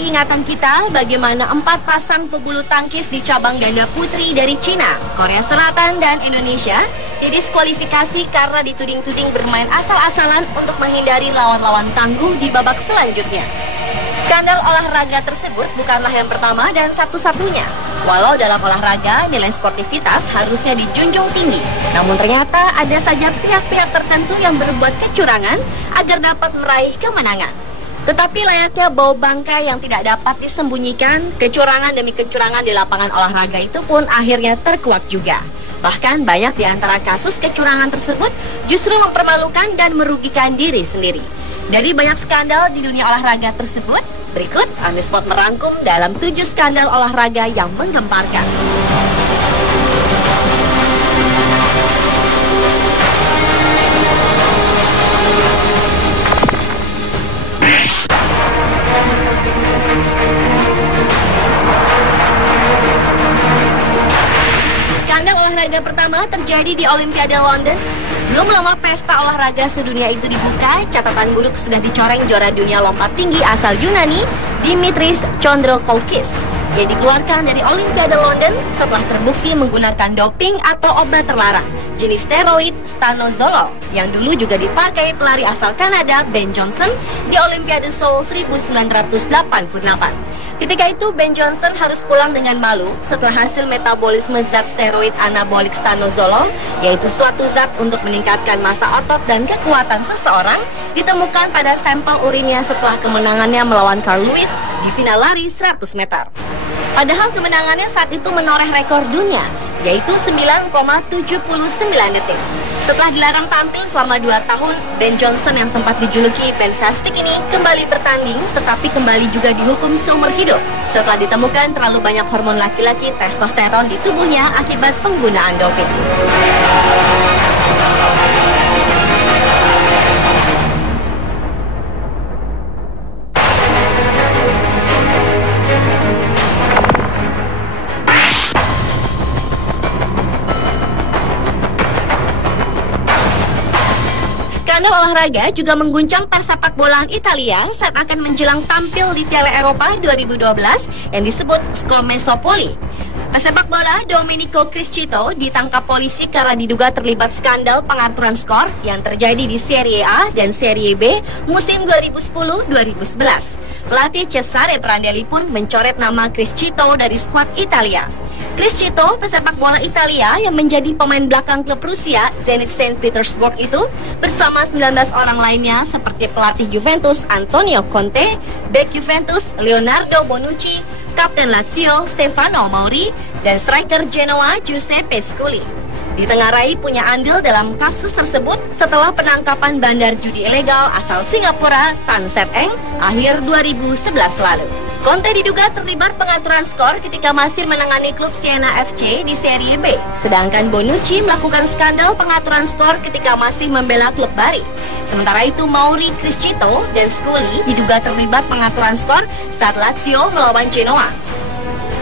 di ingatan kita bagaimana 4 pasang pebulu tangkis di cabang ganda putri dari Cina, Korea Selatan, dan Indonesia didiskualifikasi karena dituding-tuding bermain asal-asalan untuk menghindari lawan-lawan tangguh di babak selanjutnya. Skandal olahraga tersebut bukanlah yang pertama dan satu-satunya. Walau dalam olahraga nilai sportivitas harusnya dijunjung tinggi, namun ternyata ada saja pihak-pihak tertentu yang berbuat kecurangan agar dapat meraih kemenangan. Tetapi layaknya bau bangkai yang tidak dapat disembunyikan, kecurangan demi kecurangan di lapangan olahraga itu pun akhirnya terkuak juga. Bahkan banyak di antara kasus kecurangan tersebut justru mempermalukan dan merugikan diri sendiri. Dari banyak skandal di dunia olahraga tersebut, berikut On The Spot merangkum dalam 7 skandal olahraga yang menggemparkan. Skandal olahraga pertama terjadi di Olimpiade London. Belum lama pesta olahraga sedunia itu dibuka, catatan buruk sudah dicoreng juara dunia lompat tinggi asal Yunani, Dimitris Chondrokoukis. Ia dikeluarkan dari Olimpiade London setelah terbukti menggunakan doping atau obat terlarang, jenis steroid stanozolol, yang dulu juga dipakai pelari asal Kanada Ben Johnson di Olimpiade Seoul 1988. Ketika itu, Ben Johnson harus pulang dengan malu setelah hasil metabolisme zat steroid anabolik stanozolol, yaitu suatu zat untuk meningkatkan massa otot dan kekuatan seseorang, ditemukan pada sampel urinnya setelah kemenangannya melawan Carl Lewis di final lari 100 meter. Padahal kemenangannya saat itu menoreh rekor dunia, yaitu 9,79 detik. Setelah dilarang tampil selama 2 tahun, Ben Johnson yang sempat dijuluki Ben Fastic ini kembali bertanding, tetapi kembali juga dihukum seumur hidup setelah ditemukan terlalu banyak hormon laki-laki testosteron di tubuhnya akibat penggunaan doping. Skandal olahraga juga mengguncang persepak bolaan Italia saat akan menjelang tampil di Piala Eropa 2012 yang disebut Scomesopoli. Pesepak bola Domenico Criscito ditangkap polisi karena diduga terlibat skandal pengaturan skor yang terjadi di Serie A dan Serie B musim 2010-2011. Pelatih Cesare Prandelli pun mencoret nama Criscito dari skuad Italia. Criscito, pesepak bola Italia yang menjadi pemain belakang klub Rusia Zenit Saint Petersburg itu, bersama 19 orang lainnya seperti pelatih Juventus Antonio Conte, bek Juventus Leonardo Bonucci, kapten Lazio Stefano Mauri, dan striker Genoa Giuseppe Scully, ditengarai punya andil dalam kasus tersebut setelah penangkapan bandar judi ilegal asal Singapura Tan Set Eng akhir 2011 lalu. Conte diduga terlibat pengaturan skor ketika masih menangani klub Siena FC di Serie B, sedangkan Bonucci melakukan skandal pengaturan skor ketika masih membela klub Bari. Sementara itu, Mauri, Criscito, dan Scully diduga terlibat pengaturan skor saat Lazio melawan Genoa.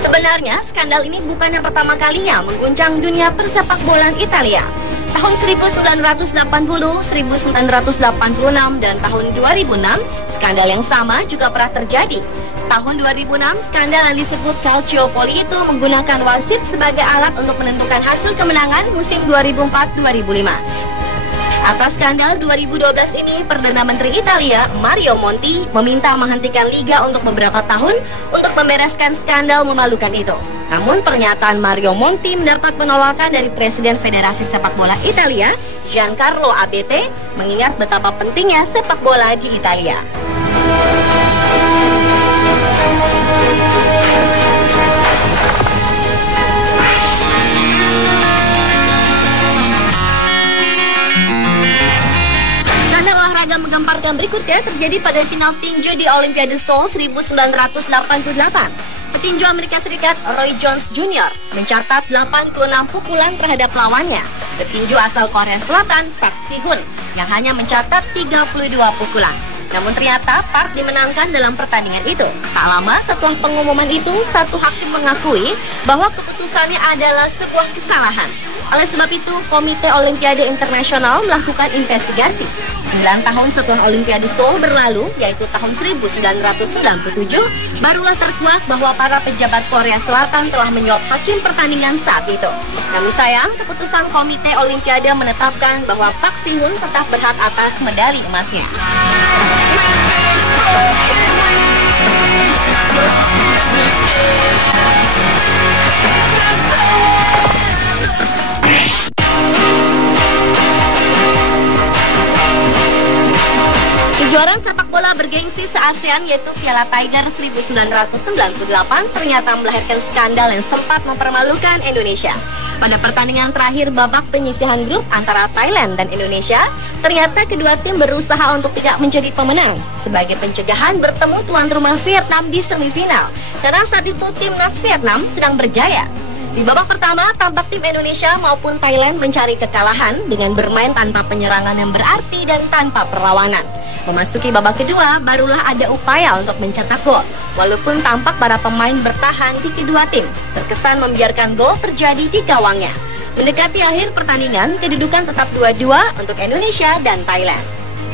Sebenarnya, skandal ini bukan yang pertama kalinya mengguncang dunia persepak bolaan Italia. Tahun 1980, 1986, dan tahun 2006, skandal yang sama juga pernah terjadi. Tahun 2006, skandal yang disebut Calciopoli itu menggunakan wasit sebagai alat untuk menentukan hasil kemenangan musim 2004-2005. Atas skandal 2012 ini, Perdana Menteri Italia, Mario Monti, meminta menghentikan liga untuk beberapa tahun untuk membereskan skandal memalukan itu. Namun pernyataan Mario Monti mendapat penolakan dari Presiden Federasi Sepak Bola Italia, Giancarlo Abete, mengingat betapa pentingnya sepak bola di Italia. Menggemparkan berikutnya terjadi pada final tinju di Olimpiade Seoul 1988. Petinju Amerika Serikat Roy Jones Jr. mencatat 86 pukulan terhadap lawannya, petinju asal Korea Selatan Park Si-hun yang hanya mencatat 32 pukulan. Namun ternyata Park dimenangkan dalam pertandingan itu. Tak lama setelah pengumuman itu, satu hakim mengakui bahwa keputusannya adalah sebuah kesalahan. Oleh sebab itu, Komite Olimpiade Internasional melakukan investigasi. 9 tahun setelah Olimpiade Seoul berlalu, yaitu tahun 1997, barulah terkuak bahwa para pejabat Korea Selatan telah menyuap hakim pertandingan saat itu. Namun sayang, keputusan Komite Olimpiade menetapkan bahwa Park Si-hun tetap berhak atas medali emasnya. Kejuaraan sepak bola bergengsi se-ASEAN yaitu Piala Tiger 1998 ternyata melahirkan skandal yang sempat mempermalukan Indonesia. Pada pertandingan terakhir babak penyisihan grup antara Thailand dan Indonesia, ternyata kedua tim berusaha untuk tidak menjadi pemenang sebagai pencegahan bertemu tuan rumah Vietnam di semifinal. Karena saat itu timnas Vietnam sedang berjaya. Di babak pertama, tampak tim Indonesia maupun Thailand mencari kekalahan dengan bermain tanpa penyerangan yang berarti dan tanpa perlawanan. Memasuki babak kedua, barulah ada upaya untuk mencetak gol. Walaupun tampak para pemain bertahan di kedua tim, terkesan membiarkan gol terjadi di gawangnya. Mendekati akhir pertandingan, kedudukan tetap 2-2 untuk Indonesia dan Thailand.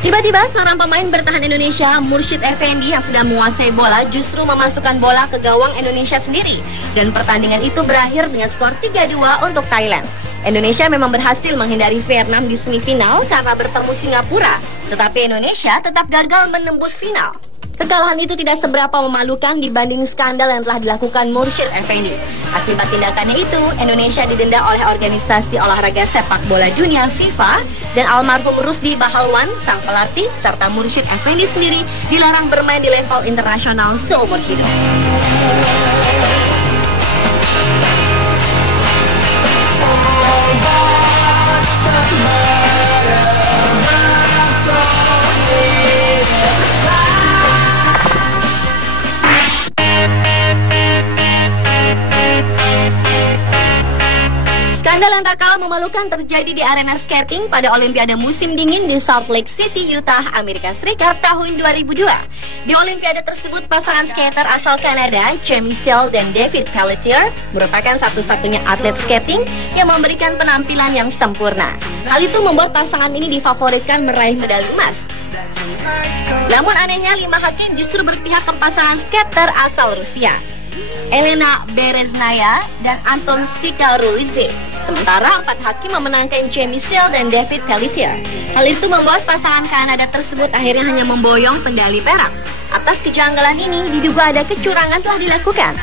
Tiba-tiba seorang pemain bertahan Indonesia, Mursyid Effendi yang sedang menguasai bola justru memasukkan bola ke gawang Indonesia sendiri. Dan pertandingan itu berakhir dengan skor 3-2 untuk Thailand. Indonesia memang berhasil menghindari Vietnam di semifinal karena bertemu Singapura, tetapi Indonesia tetap gagal menembus final. Kekalahan itu tidak seberapa memalukan dibanding skandal yang telah dilakukan Mursyid Effendi. Akibat tindakannya itu, Indonesia didenda oleh organisasi olahraga sepak bola dunia FIFA dan almarhum Rusdi Bahalwan, sang pelatih, serta Mursyid Effendi sendiri dilarang bermain di level internasional seumur hidup. Skandal yang tak kalah memalukan terjadi di arena skating pada Olimpiade musim dingin di Salt Lake City, Utah, Amerika Serikat tahun 2002. Di Olimpiade tersebut, pasangan skater asal Kanada, Jamie Seal dan David Pelletier, merupakan satu-satunya atlet skating yang memberikan penampilan yang sempurna. Hal itu membuat pasangan ini difavoritkan meraih medali emas. Namun anehnya, 5 hakim justru berpihak ke pasangan skater asal Rusia, Elena Bereznaya dan Anton Stikalrulidze. Sementara 4 hakim memenangkan Jamie Seal dan David Pelletier. Hal itu membuat pasangan Kanada tersebut akhirnya hanya memboyong medali perak. Atas kejanggalan ini diduga ada kecurangan telah dilakukan.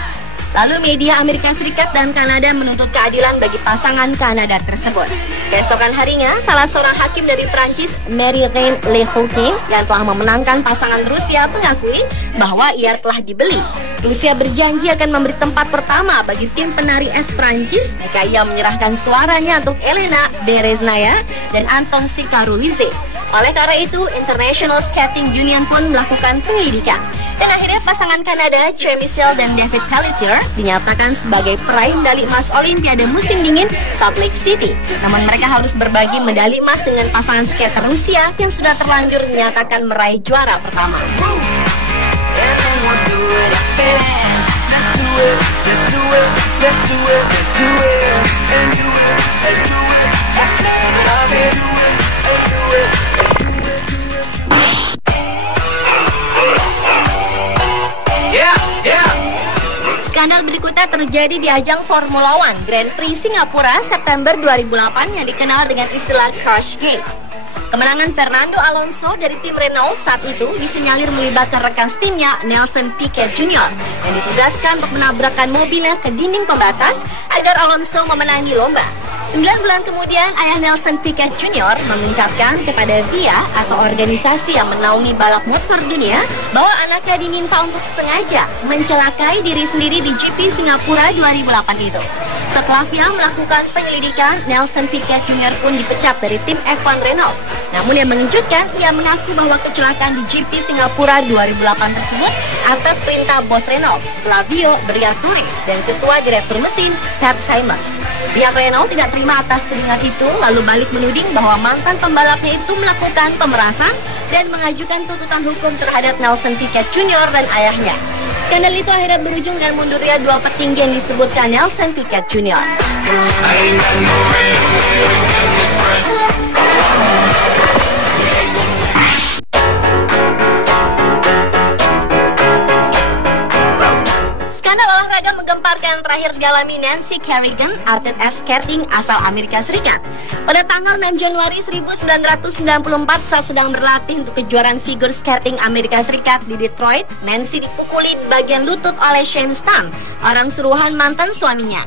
Lalu media Amerika Serikat dan Kanada menuntut keadilan bagi pasangan Kanada tersebut. Keesokan harinya, salah seorang hakim dari Prancis, Marie-Reine Lehoutier, yang telah memenangkan pasangan Rusia mengakui bahwa ia telah dibeli. Rusia berjanji akan memberi tempat pertama bagi tim penari es Prancis jika ia menyerahkan suaranya untuk Elena Bereznaya dan Anton Stikalrulidze. Oleh karena itu, International Skating Union pun melakukan penyelidikan. Dan akhirnya pasangan Kanada, Jamie Seal dan David Pelletier dinyatakan sebagai peraih medali emas Olimpiade musim dingin Salt Lake City. Namun mereka harus berbagi medali emas dengan pasangan skater Rusia yang sudah terlanjur dinyatakan meraih juara pertama. Skandal berikutnya terjadi di ajang Formula One Grand Prix Singapura September 2008 yang dikenal dengan istilah Crash Gate. Kemenangan Fernando Alonso dari tim Renault saat itu disinyalir melibatkan rekan timnya Nelson Piquet Jr. yang ditugaskan untuk menabrakkan mobilnya ke dinding pembatas agar Alonso memenangi lomba. 9 bulan kemudian, ayah Nelson Piquet Jr. mengungkapkan kepada FIA atau organisasi yang menaungi balap motor dunia bahwa anaknya diminta untuk sengaja mencelakai diri sendiri di GP Singapura 2008 itu. Setelah FIA melakukan penyelidikan, Nelson Piquet Jr. pun dipecat dari tim F1 Renault. Namun yang mengejutkan, ia mengaku bahwa kecelakaan di GP Singapura 2008 tersebut atas perintah bos Renault, Flavio Briatore, dan ketua direktur mesin, Pat Symonds. Pihak Renault tidak terima atas tudingan itu, lalu balik menuding bahwa mantan pembalapnya itu melakukan pemerasan dan mengajukan tuntutan hukum terhadap Nelson Piquet Jr. dan ayahnya. Skandal itu akhirnya berujung dengan mundurnya 2 petinggi yang disebutkan Nelson Piquet Jr. I ain't got no red, goodness press. Skandal olahraga menggemparkan terakhir dialami Nancy Kerrigan, atlet ice skating asal Amerika Serikat. Pada tanggal 6 Januari 1994 saat sedang berlatih untuk kejuaraan figure skating Amerika Serikat di Detroit, Nancy dipukuli di bagian lutut oleh Shane Stam, orang suruhan mantan suaminya.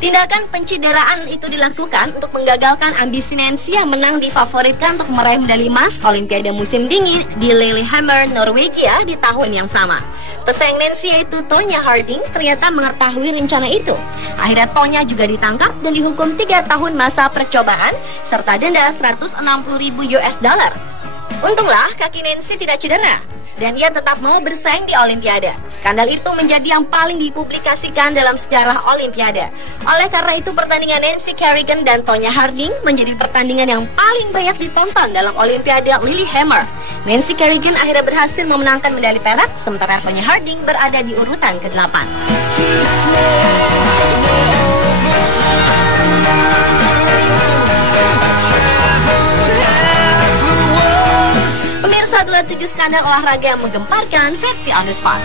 Tindakan pencideraan itu dilakukan untuk menggagalkan ambisi Nancy yang menang difavoritkan untuk meraih medali emas Olimpiade musim dingin di Lillehammer, Norwegia di tahun yang sama. Pesaing Nancy yaitu Tonya Harding ternyata mengetahui rencana itu. Akhirnya Tonya juga ditangkap dan dihukum 3 tahun masa percobaan serta denda 160.000 US dollar. Untunglah kaki Nancy tidak cedera dan ia tetap mau bersaing di Olimpiade. Skandal itu menjadi yang paling dipublikasikan dalam sejarah Olimpiade. Oleh karena itu pertandingan Nancy Kerrigan dan Tonya Harding menjadi pertandingan yang paling banyak ditonton dalam Olimpiade Lillehammer. Nancy Kerrigan akhirnya berhasil memenangkan medali perak, sementara Tonya Harding berada di urutan ke-8. Pemirsa, adalah 7 skandal olahraga yang menggemparkan versi On The Spot.